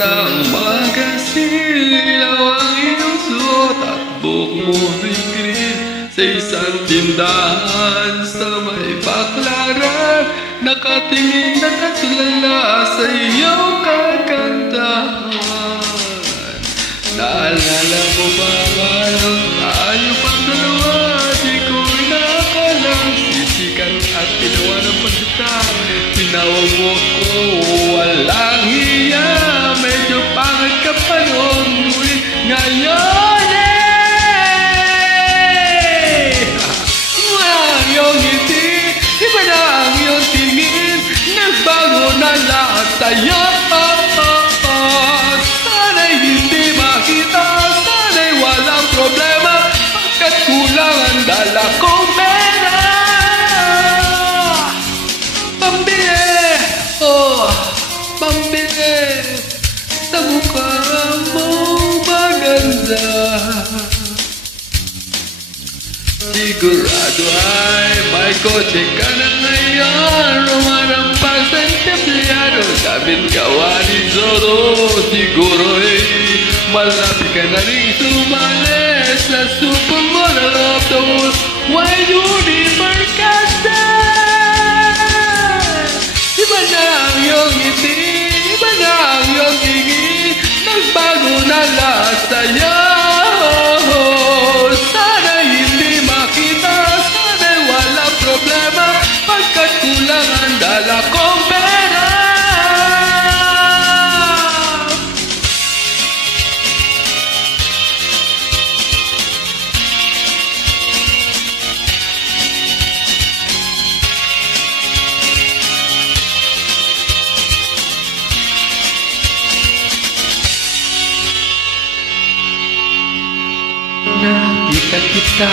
ng mga silaw ang iyong suot at buhok mo rin sa isang tindahan sa may baklaran. Nakatingin at natulala sa iyong kagandahan. Naalala mo ba ngayon tayo pang dalawa? Di ko inakalang sisikan at ginawa ng pagkita. Tinawag mo ko walang hiya. Medyo pangit ka pa noon, ngunit ngayon ang iyong ngiti, iba na ang iyong tingin. Nagbago na lahat sa'yo. Sana'y hindi makita, sana'y walang problema, pagkat kulang ang dala kong pera. Pambili, pambili sa mukha mong maganda. Sigurado ay may kotse ka na ngayon. Rumarampang sa empleyado, gamit gawa ni Zoro. Siguro ay malapit ka na rin sumali sa supermodel of the world wide universe ka na. Iba na ang iyong ngiti, iba na ang iyong tingin. Nagbago na lahat sa'yo. Kulang ang dala kong pera. Nakita kita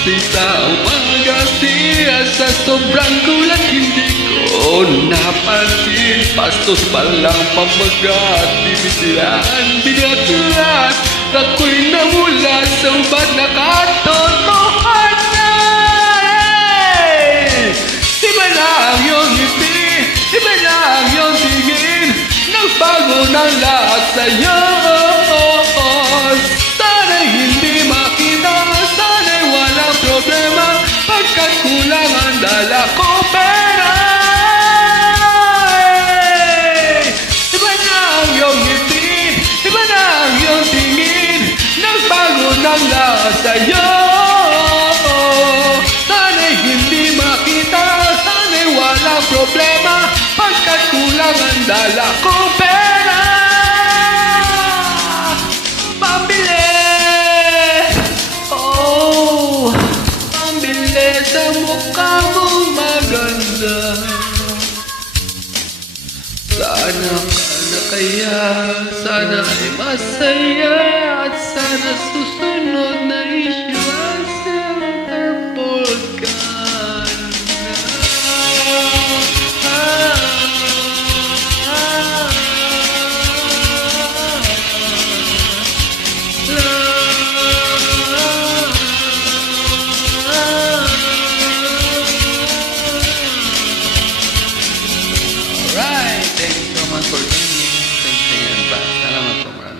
sa isang umaga, siya sa sobrang gulat hindi ko napansin. Pastos palang pamagat, bibisihan, binatulat. Ako'y namula sa ubad na katotohanan. Iba na ang iyong ngiti, iba na ang iyong tingin. Nagbago ng lahat sa'yo. Sana'y hindi makita, sana'y walang problema, pagkat kulang ang dala ko pera. Iba na ang iyong ngiti, iba na ang iyong tingin. Nagbago ng lahat sa'yo. Sana'y hindi makita, sana'y walang problema, pagkat kulang ang dala ko pera. Sa mukha mong maganda, sana ka na kaya, sana ay masaya.